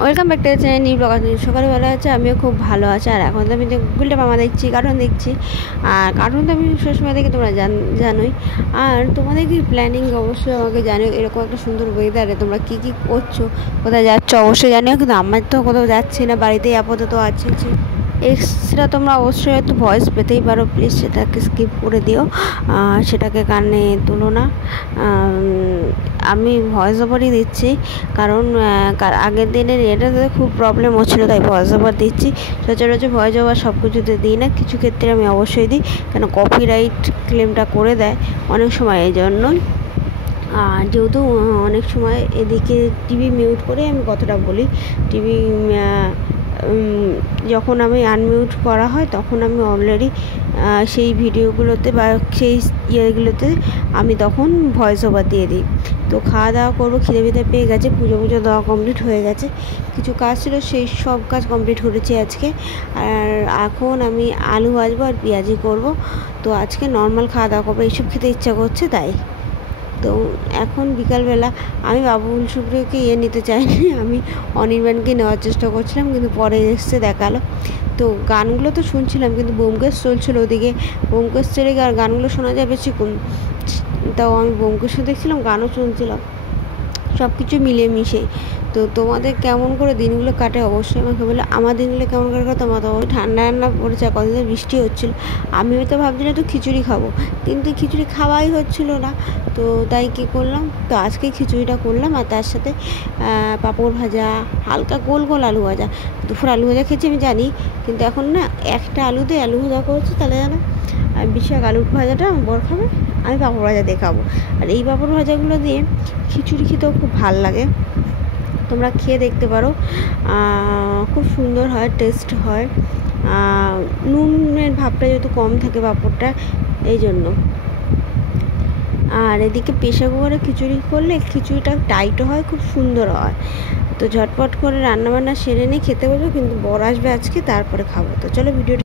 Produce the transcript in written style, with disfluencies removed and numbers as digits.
Welcome back to channel new blogger. সকালে ভালো আছে, আমিও খুব ভালো আছি। আর এখন তো আমি গুলটা মামা দেখছি, কার্টুন দেখছি। আর কার্টুন তো আমি সবসময় দেখি, তোমরা জানোই। আর তোমাদের কি প্ল্যানিং অবশ্যই আমাকে জানিও। এরকম একটা সুন্দর ওয়েদারে তোমরা কী কী করছো, কোথায় যাচ্ছ অবশ্যই জানিও। কিন্তু আমার তো কোথাও যাচ্ছি না, বাড়িতেই আপাতত আছি। এক্সট্রা তোমরা অবশ্যই একটু ভয়েস পেতেই পারো, প্লিজ সেটাকে স্কিপ করে দিও, সেটাকে কানে তুলো না। আমি ভয়েস ওভারই দিচ্ছি, কারণ আগের দিনের এটাতে খুব প্রবলেম হচ্ছিলো, তাই ভয়েস ওভার দিচ্ছি। সচরাচর ভয়েস ওভার সব কিছুতে দিই না, কিছু ক্ষেত্রে আমি অবশ্যই দিই, কেন কপিরাইট ক্লেমটা করে দেয় অনেক সময়, এই জন্যই। আর যেহেতু অনেক সময় এদিকে টিভি মিউট করে আমি কথাটা বলি, টিভি যখন আমি আনমিউট করা হয় তখন আমি অলরেডি সেই ভিডিওগুলোতে বা সেই ইয়েগুলোতে আমি তখন ভয়েস ওভার দিয়ে দিই। তো খাওয়া দাওয়া করবো, খিদে পেয়ে গেছে, পুজো দেওয়া কমপ্লিট হয়ে গেছে, কিছু কাজ ছিল সেই সব কাজ কমপ্লিট করেছি আজকে। আর এখন আমি আলু ভাজবো আর পেঁয়াজি করব। তো আজকে নর্মাল খাওয়া দাওয়া করবো, এইসব খেতে ইচ্ছা করছে তাই। তো এখন বিকালবেলা আমি বাবুল শুক্রকে নিতে চাইনি, আমি অনির্বাণকে নেওয়ার চেষ্টা করছিলাম, কিন্তু পরে এসে দেখালো। তো গানগুলো তো শুনছিলাম, কিন্তু ব্যোমকেশ চলছিল ওদিকে, ব্যোমকেশ চলে গিয়ে আর গানগুলো শোনা যায় বেশি কম। তাও আমি ব্যোমকেশও দেখছিলাম, গানও শুনছিলাম, সব কিছু মিলিয়ে মিশে। তো তোমাদের কেমন করে দিনগুলো কাটে অবশ্যই আমাকে বলে। আমার দিনগুলো কেমন করে কাটে তোমার তো ঠান্ডা পড়েছে, আর কদিন বৃষ্টি হচ্ছিলো। আমি হয়তো ভাবছিলাম একটু খিচুড়ি খাবো, কিন্তু খিচুড়ি খাওয়াই হচ্ছিলো না। তো তাই কী করলাম, তো আজকে খিচুড়িটা করলাম, আর তার সাথে পাঁপড় ভাজা, হালকা গোল আলু ভাজা। দুপুর আলু ভাজা খেয়েছি আমি জানি, কিন্তু এখন না একটা আলুতে আলু ভাজা করেছি, তাহলে জানো বিশাল আলু ভাজাটা আমার বর খাবে, আমি পাঁপড় ভাজা দিয়ে খাবো। আর এই পাঁপড় ভাজাগুলো দিয়ে খিচুড়ি খেতেও খুব ভাল লাগে, তোমরা খেয়ে দেখতে পারো, খুব সুন্দর হয়, টেস্ট হয়। নুনের ভাবটা যেহেতু কম থাকে পাঁপড়টা, এই জন্য। আর এদিকে প্রেসার কুকারে খিচুড়ি করলে খিচুড়িটা টাইটও হয়, খুব সুন্দর হয়। তো ঝটপট করে রান্নাবান্না সেরে নিয়ে খেতে বলবো, কিন্তু বর আসবে আজকে, তারপরে খাবো। তো চলো ভিডিওটা